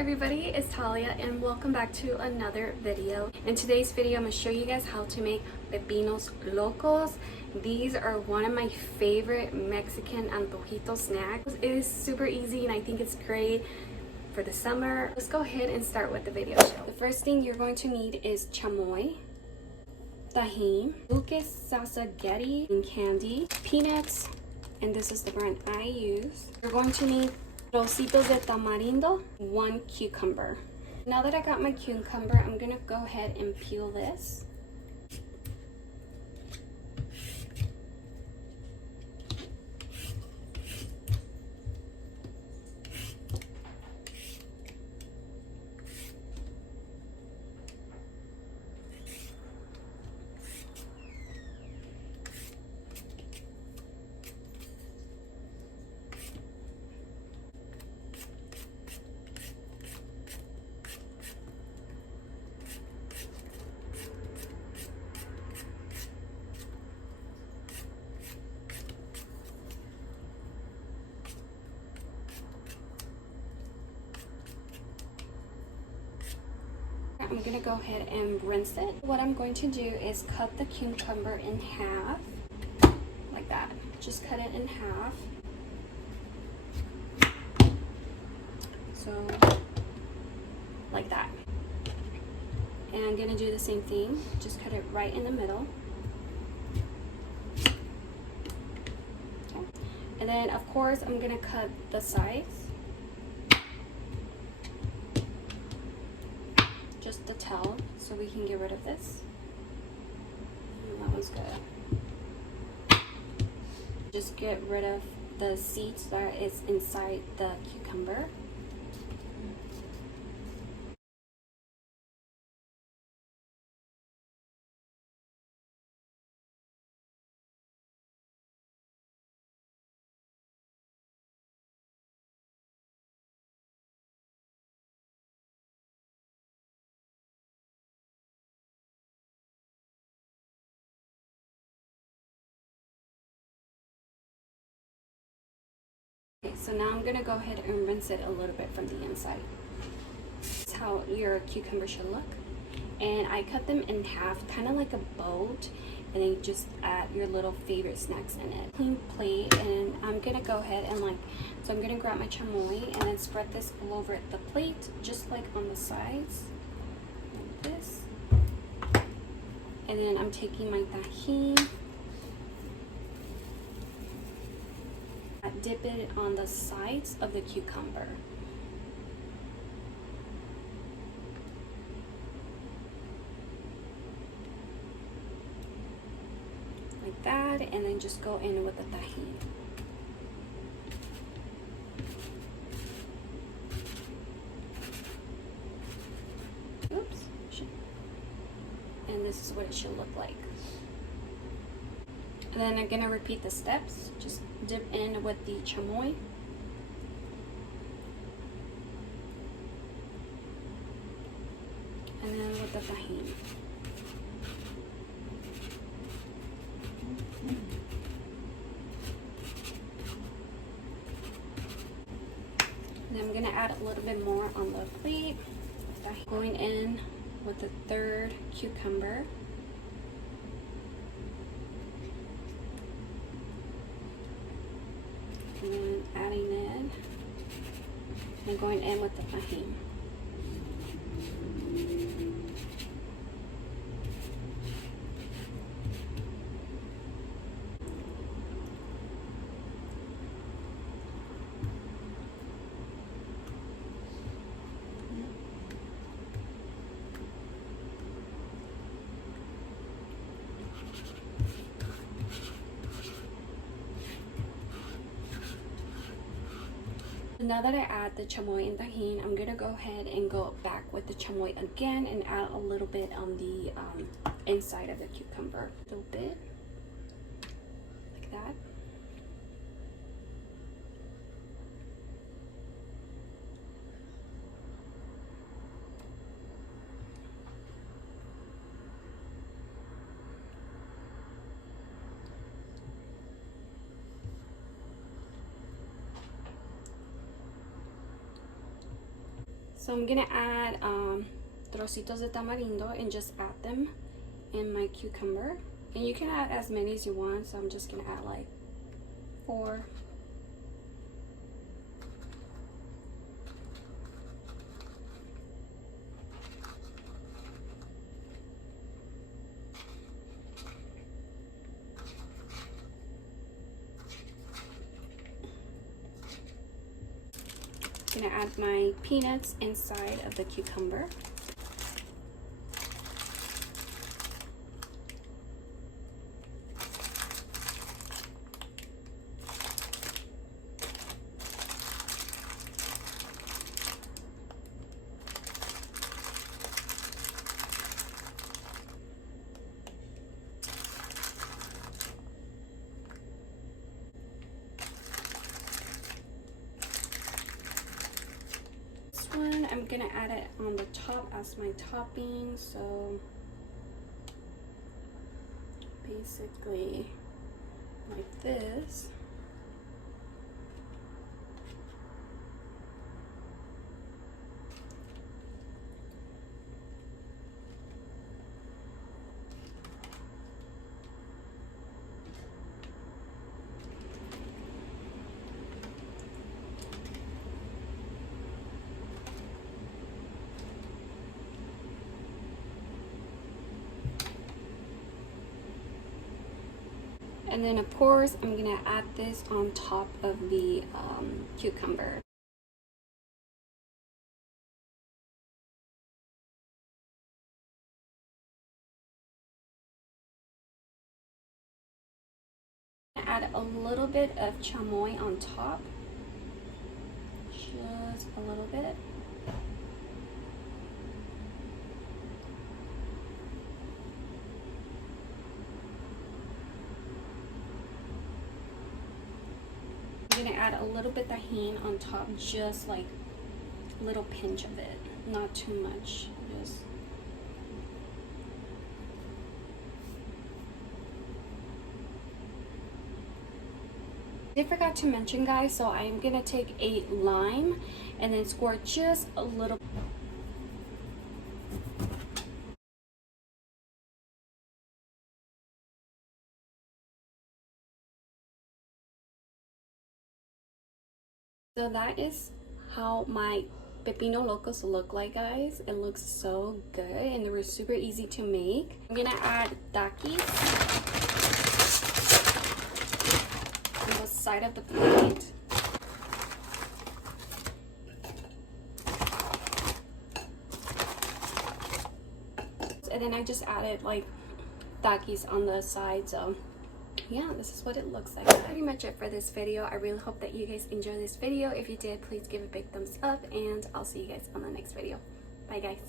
everybody, it's Talia and welcome back to another video. In today's video, I'm going to show you guys how to make Pepinos Locos. These are one of my favorite Mexican Antojitos snacks. It is super easy and I think it's great for the summer. Let's go ahead and start with the video. The first thing you're going to need is Chamoy, Tajin, salsaghetti and candy, peanuts, and this is the brand I use. You're going to need trocitos de tamarindo, 1 cucumber. Now that I got my cucumber, I'm gonna go ahead and peel this. I'm gonna go ahead and rinse it. What I'm going to do is cut the cucumber in half, like that. Just cut it in half. So, like that. And I'm gonna do the same thing. Just cut it right in the middle. Okay. And then, of course, I'm gonna cut the sides. Just the tail, so we can get rid of this. And that one's good. Just get rid of the seeds that is inside the cucumber. Okay, so now I'm gonna go ahead and rinse it a little bit from the inside. That's how your cucumber should look. And I cut them in half, kind of like a boat, and then just add your little favorite snacks in it. Clean plate, and I'm gonna go ahead and so I'm gonna grab my chamoy and then spread this all over the plate, just like on the sides, like this. And then I'm taking my Tajin. Dip it on the sides of the cucumber. Like that, and then just go in with the Tajin. Oops. And this is what it should look like. And then I'm gonna repeat the steps. Just dip in with the chamoy. And then with the Tajin. And then I'm gonna add a little bit more on the plate. Going in with the third cucumber. And then adding it and going in with the Tajin. Now that I add the chamoy and Tajin, I'm gonna go ahead and go back with the chamoy again and add a little bit on the inside of the cucumber. A little bit, like that. So I'm gonna add trocitos de tamarindo and just add them in my cucumber. And you can add as many as you want, so I'm just gonna add like 4. I'm gonna add my peanuts inside of the cucumber. One, I'm gonna add it on the top as my topping, so basically like this. And then of course, I'm gonna add this on top of the cucumber. Add a little bit of chamoy on top, just a little bit. I'm gonna add a little bit of Tajin on top, just like a little pinch of it, not too much. Just I forgot to mention, guys, so I'm gonna take a lime and then squirt just a little. So that is how my Pepinos Locos look like, guys. It looks so good and they were super easy to make. I'm gonna add Takis on the side of the plate. And then I just added like Takis on the side, so yeah, this is what it looks like. That's pretty much it for this video. I really hope that you guys enjoyed this video. If you did, please give a big thumbs up and I'll see you guys on the next video. Bye, guys.